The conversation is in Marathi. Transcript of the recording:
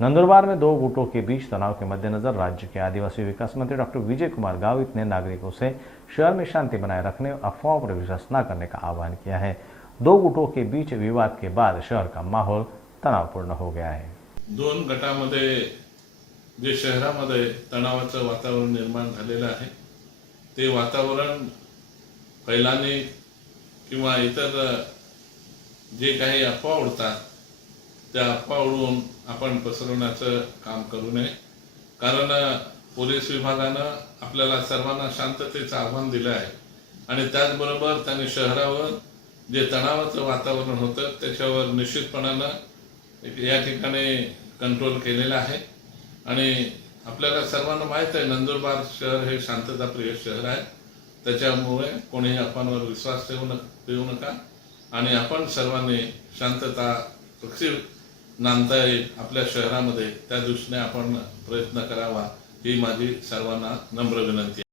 नंदुरबार में दो गुटों के बीच तनाव के मद्देनजर राज्य के आदिवासी विकास मंत्री डॉक्टर विजय कुमार गावित ने नागरिकों से शहर में शांति बनाए रखने और अफवाहों पर विश्वास न करने का आह्वान किया है। दो गुटों के बीच विवाद के बाद शहर का माहौल तणावपूर्ण हो गया है। दोन गटामध्ये जे शहरामध्ये तणावाचं वातावरण निर्माण झालेलं आहे, ते वातावरण कैलाने किंवा इतर जे काही अफवा उडतात त्या अफवा उडवून आपण पसरवण्याचं काम करू नये। कारण पोलीस विभागानं आपल्याला सर्वांना शांततेचं आव्हान दिलं आहे आणि त्याचबरोबर त्यांनी शहरावर जे तणावाचं वातावरण होतं त्याच्यावर निश्चितपणानं या ठिकाणी कंट्रोल केलेला आहे। आणि आपल्याला सर्वांना माहीत आहे नंदुरबार शहर हे शांतताप्रिय शहर आहे, त्याच्यामुळे कोणीही अफवांवर विश्वास ठेवू नका आणि आपण सर्वांनी शांतता कशी नांदता येईल आपल्या शहरामध्ये त्या दृष्टीने आपण प्रयत्न करावा ही माझी सर्वांना नम्र विनंती आहे।